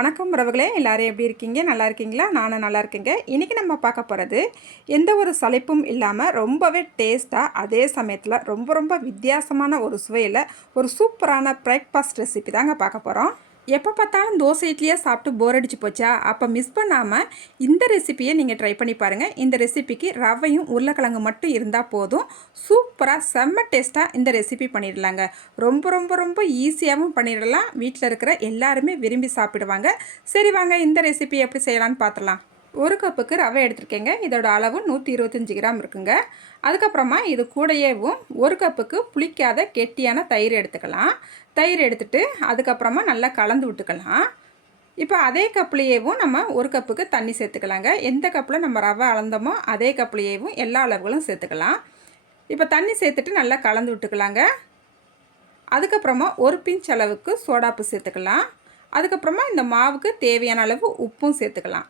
வணக்கம் உறவுகளே, எல்லாரும் எப்படி இருக்கீங்க? நல்லா இருக்கீங்களா? நானும் நல்லா இருக்கேங்க. இன்றைக்கி நம்ம பார்க்க போகிறது எந்த ஒரு சலிப்பும் இல்லாமல் ரொம்பவே டேஸ்ட்டாக, அதே சமயத்தில் ரொம்ப ரொம்ப வித்தியாசமான ஒரு சுவையில் ஒரு சூப்பரான பிரேக்ஃபாஸ்ட் ரெசிபி தாங்க பார்க்க போகிறோம். எப்போ பார்த்தாலும் தோசை இட்லியே சாப்பிட்டு போர் அடிச்சு போச்சா? அப்போ மிஸ் பண்ணாமல் இந்த ரெசிப்பியை நீங்கள் ட்ரை பண்ணி பாருங்கள். இந்த ரெசிபிக்கு ரவையும் உருளைக்கிழங்கு மட்டும் இருந்தால் போதும். சூப்பராக செம்ம டேஸ்ட்டாக இந்த ரெசிபி பண்ணிடலாங்க. ரொம்ப ரொம்ப ரொம்ப ஈஸியாகவும் பண்ணிடலாம். வீட்டில் இருக்கிற எல்லாருமே விரும்பி சாப்பிடுவாங்க. சரி வாங்க, இந்த ரெசிபி எப்படி செய்யலான்னு பார்த்துடலாம். ஒரு கப்புக்கு ரவை எடுத்துருக்கேங்க. இதோட அளவு 125 கிராம் இருக்குங்க. அதுக்கப்புறமா இது கூடையேவும் ஒரு கப்புக்கு புளிக்காத கெட்டியான தயிர் எடுத்துக்கலாம். தயிர் எடுத்துட்டு அதுக்கப்புறமா நல்லா கலந்து விட்டுக்கலாம். இப்போ அதே கப்புலேயேவும் நம்ம ஒரு கப்புக்கு தண்ணி சேர்த்துக்கலாங்க. எந்த கப்பில் நம்ம ரவை அளந்தோமோ அதே கப்புலேயேவும் எல்லா அளவுகளும் சேர்த்துக்கலாம். இப்போ தண்ணி சேர்த்துட்டு நல்லா கலந்து விட்டுக்கலாங்க. அதுக்கப்புறமா ஒரு பிஞ்ச் அளவுக்கு சோடாப்பு சேர்த்துக்கலாம். அதுக்கப்புறமா இந்த மாவுக்கு தேவையான அளவு உப்பும் சேர்த்துக்கலாம்.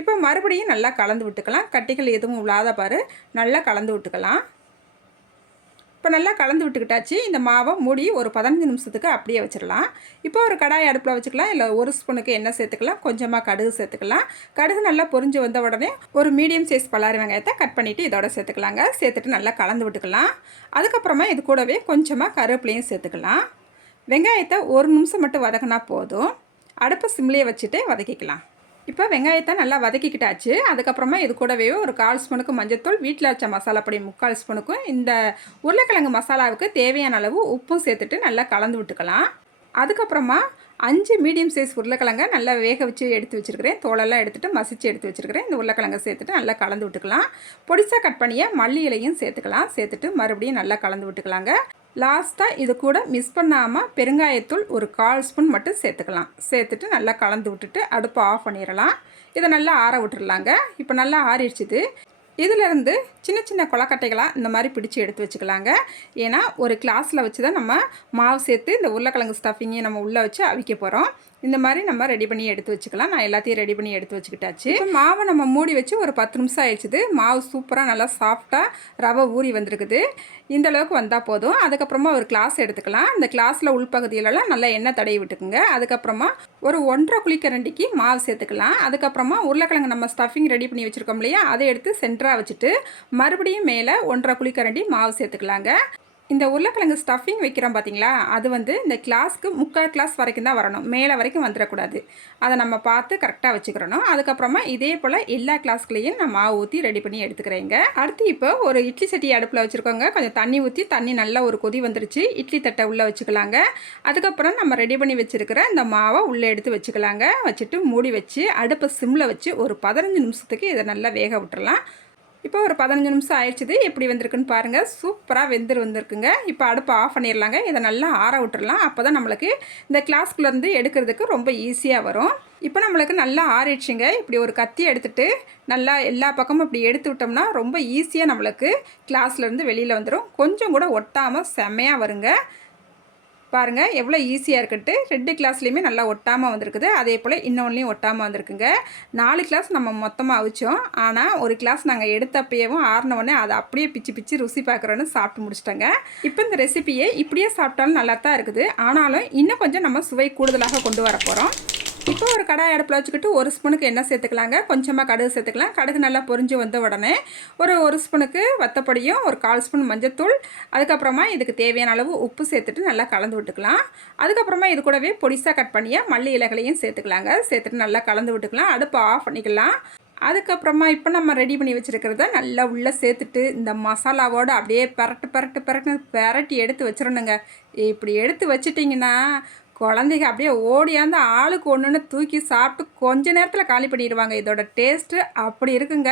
இப்போ மறுபடியும் நல்லா கலந்து விட்டுக்கலாம். கட்டிகள் எதுவும் இல்லாத பாரு நல்லா கலந்து விட்டுக்கலாம். இப்போ நல்லா கலந்து விட்டுக்கிட்டாச்சு. இந்த மாவை மூடி ஒரு 15 நிமிஷத்துக்கு அப்படியே வச்சிடலாம். இப்போ ஒரு கடாய் அடுப்பில் வச்சுக்கலாம். இல்லை ஒரு ஸ்பூனுக்கு எண்ணெய் சேர்த்துக்கலாம். கொஞ்சமாக கடுகு சேர்த்துக்கலாம். கடுகு நல்லா பொரிஞ்சு வந்த உடனே ஒரு மீடியம் சைஸ் பல்லாரி வெங்காயத்தை கட் பண்ணிவிட்டு இதோட சேர்த்துக்கலாங்க. சேர்த்துட்டு நல்லா கலந்து விட்டுக்கலாம். அதுக்கப்புறமா இது கூடவே கொஞ்சமாக கருவேப்பிலையும் சேர்த்துக்கலாம். வெங்காயத்தை ஒரு நிமிஷம் மட்டும் வதக்கினா போதும். அடுப்பை சிம்லேயே வச்சுட்டு வதக்கிக்கலாம். இப்போ வெங்காயத்தை நல்லா வதக்கிக்கிட்டாச்சு. அதுக்கப்புறமா இது கூடவே ஒரு 1/4 ஸ்பூனுக்கு மஞ்சள்தூள், வீட்டில் வச்ச மசாலாப்பொடி 3/4 ஸ்பூனுக்கும் இந்த உருளைக்கிழங்கு மசாலாவுக்கு தேவையான அளவு உப்பும் சேர்த்துட்டு நல்லா கலந்து விட்டுக்கலாம். அதுக்கப்புறமா 5 மீடியம் சைஸ் உருளைக்கிழங்க நல்லா வேக வச்சு எடுத்து வச்சுருக்கிறேன். தோலெல்லாம் எடுத்துகிட்டு மசிச்சு எடுத்து வச்சுருக்கிறேன். இந்த உருளைக்கிழங்க சேர்த்துட்டு நல்லா கலந்து விட்டுக்கலாம். பொடிசாக கட் பண்ணிய மல்லி இலையும் சேர்த்துக்கலாம். சேர்த்துட்டு மறுபடியும் நல்லா கலந்து விட்டுக்கலாங்க. லாஸ்ட்டாக இது கூட மிஸ் பண்ணாமல் பெருங்காயத்தூள் ஒரு 1/4 ஸ்பூன் மட்டும் சேர்த்துக்கலாம். சேர்த்துட்டு நல்லா கலந்து விட்டுட்டு அடுப்பை ஆஃப் பண்ணிடலாம். இதை நல்லா ஆற விட்டுடலாங்க. இப்போ நல்லா ஆறிடுச்சுது. இதிலேருந்து சின்ன சின்ன கொலக்கட்டைகளாக இந்த மாதிரி பிடிச்சி எடுத்து வச்சுக்கலாங்க. ஏன்னா ஒரு கிளாஸில் வச்சு தான் நம்ம மாவு சேர்த்து இந்த உருளைக்கிழங்கு ஸ்டஃபிங்கையும் நம்ம உள்ளே வச்சு அவிக்க போகிறோம். இந்த மாதிரி நம்ம ரெடி பண்ணி எடுத்து வச்சுக்கலாம். நான் எல்லாத்தையும் ரெடி பண்ணி எடுத்து வச்சுக்கிட்டாச்சு. இப்போ மாவை நம்ம மூடி வச்சு ஒரு 10 நிமிஷம் ஆயிடுச்சுது. மாவு சூப்பராக நல்லா சாஃப்டாக ரவை ஊறி வந்திருக்குது. இந்த அளவுக்கு வந்தால் போதும். அதுக்கப்புறமா ஒரு கிளாஸ் எடுத்துக்கலாம். இந்த கிளாஸில் உள்பகுதியிலலாம் நல்லா எண்ணெய் தடவி விட்டுக்குங்க. அதுக்கப்புறமா ஒரு 1.5 குழிக்கரண்டிக்கு மாவு சேர்த்துக்கலாம். அதுக்கப்புறமா உருளைக்கிழங்கு நம்ம ஸ்டஃபிங் ரெடி பண்ணி வச்சுருக்கோம் இல்லையா, அதை எடுத்து சென்டராக வச்சுட்டு மறுபடியும் மேலே 1.5 குழிக்கரண்டி மாவு சேர்த்துக்கலாங்க. இந்த உருளைக்கிழங்கு ஸ்டஃபிங் வைக்கிறோம் பார்த்தீங்களா, அது இந்த கிளாஸ்க்கு 3/4 கிளாஸ் வரைக்கும் தான் வரணும். மேலே வரைக்கும் வந்துடக்கூடாது. அதை நம்ம பார்த்து கரெக்டாக வச்சுக்கிறணும். அதுக்கப்புறமா இதே போல் எல்லா கிளாஸ்க்குள்ளேயும் நான் மாவு ஊற்றி ரெடி பண்ணி எடுத்துக்கிறேங்க. அடுத்து இப்போ ஒரு இட்லி சட்டி அடுப்பில் வச்சுருக்கோங்க. கொஞ்சம் தண்ணி ஊற்றி தண்ணி நல்லா ஒரு கொதி வந்துருச்சு. இட்லி தட்டை உள்ளே வச்சுக்கலாங்க. அதுக்கப்புறம் நம்ம ரெடி பண்ணி வச்சுருக்கிற இந்த மாவை உள்ளே எடுத்து வச்சுக்கலாங்க. வச்சுட்டு மூடி வச்சு அடுப்பை சிம்மில் வச்சு ஒரு 15 நிமிஷத்துக்கு இதை நல்லா வேக விட்டுறலாம். இப்போ ஒரு 15 நிமிஷம் ஆயிடுச்சுது. எப்படி வந்திருக்குன்னு பாருங்கள். சூப்பராக வந்திருக்குங்க. இப்போ அடுப்பை ஆஃப் பண்ணிடலாங்க. இதை நல்லா ஆற விட்டுறலாம். அப்போ தான் நம்மளுக்கு இந்த கிளாஸ்குள்ளேருந்து எடுக்கிறதுக்கு ரொம்ப ஈஸியாக வரும். இப்போ நம்மளுக்கு நல்லா ஆறிடுச்சுங்க. இப்படி ஒரு கத்தி எடுத்துகிட்டு நல்லா எல்லா பக்கமும் இப்படி எடுத்து விட்டோம்னா ரொம்ப ஈஸியாக நம்மளுக்கு கிளாஸ்லேருந்து வெளியில் வந்துடும். கொஞ்சம் கூட ஒட்டாமல் செம்மையாக வருங்க. பாருங்கள் எவ்வளோ ஈஸியாக இருக்குன்ட்டு. 2 கிளாஸ்லேயுமே நல்லா ஒட்டாமல் வந்திருக்குது. அதே போல் இன்னொன்றையும் ஒட்டாமல் வந்திருக்குங்க. 4 கிளாஸ் நம்ம மொத்தமாக அவிச்சோம். ஆனால் ஒரு கிளாஸ் நாங்கள் எடுத்தப்பையவும் ஆறினவுடனே அதை அப்படியே பிச்சு பிச்சு ருசி பார்க்குறோன்னு சாப்பிட்டு முடிச்சிட்டோங்க. இப்போ இந்த ரெசிபியை இப்படியே சாப்பிட்டாலும் நல்லா தான் இருக்குது. ஆனாலும் இன்னும் கொஞ்சம் நம்ம சுவை கூடுதலாக கொண்டு வர போகிறோம். இப்போ ஒரு கடாய் அடுப்பில் வச்சுக்கிட்டு 1 ஸ்பூனுக்கு எண்ணெய் சேர்த்துக்கலாங்க. கொஞ்சமாக கடுகு சேர்த்துக்கலாம். கடுகு நல்லா பொரிஞ்சு வந்த உடனே ஒரு ஸ்பூனுக்கு வத்தப்பொடியும் ஒரு 1/4 ஸ்பூன் மஞ்சள்தூள், அதுக்கப்புறமா இதுக்கு தேவையான அளவு உப்பு சேர்த்துட்டு நல்லா கலந்து விட்டுக்கலாம். அதுக்கப்புறமா இது கூடவே பொடிசாக கட் பண்ணிய மல்லி இலைகளையும் சேர்த்துக்கலாங்க. சேர்த்துட்டு நல்லா கலந்து விட்டுக்கலாம். அடுப்பை ஆஃப் பண்ணிக்கலாம். அதுக்கப்புறமா இப்போ நம்ம ரெடி பண்ணி வச்சுருக்கிறத நல்லா உள்ளே சேர்த்துட்டு இந்த மசாலாவோடு அப்படியே பெரட்டி எடுத்து வச்சிடணுங்க. இப்படி எடுத்து வச்சிட்டிங்கன்னா குழந்தைங்க அப்படியே ஓடியாந்து ஆளுக்கு ஒன்றுன்னு தூக்கி சாப்பிட்டு கொஞ்ச நேரத்தில் காலி பண்ணிடுவாங்க. இதோட டேஸ்ட்டு அப்படி இருக்குங்க.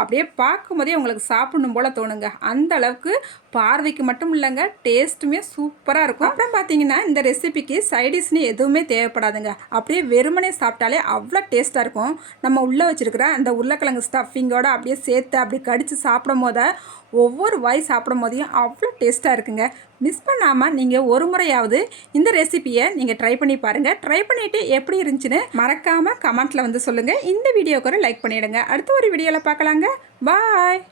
அப்படியே பார்க்கும்போதே உங்களுக்கு சாப்பிடணும் போல் தோணுங்க. அந்த அளவுக்கு பார்வைக்கு மட்டும் இல்லைங்க, டேஸ்ட்டுமே சூப்பராக இருக்கும். அப்புறம் பார்த்தீங்கன்னா இந்த ரெசிபிக்கு சைடிஷ்னு எதுவுமே தேவைப்படாதுங்க. அப்படியே வெறுமனே சாப்பிட்டாலே அவ்வளோ டேஸ்ட்டாக இருக்கும். நம்ம உள்ளே வச்சுருக்கிற அந்த உருளைக்கிழங்கு ஸ்டஃபிங்கோடு அப்படியே சேர்த்து அப்படி கடித்து சாப்பிடும் போது ஒவ்வொரு வாய் சாப்பிடும் போதையும் அவ்வளோ டேஸ்ட்டாக இருக்குங்க. மிஸ் பண்ணாமல் நீங்கள் ஒரு முறையாவது இந்த ரெசிபியை நீங்கள் ட்ரை பண்ணி பாருங்கள். ட்ரை பண்ணிவிட்டு எப்படி இருந்துச்சுன்னு மறக்காமல் கமெண்ட்டில் சொல்லுங்கள். இந்த வீடியோக்கு ஒரு லைக் பண்ணிவிடுங்க. அடுத்த ஒரு வீடியோவில் பார்க்கலாங்க. பாய்.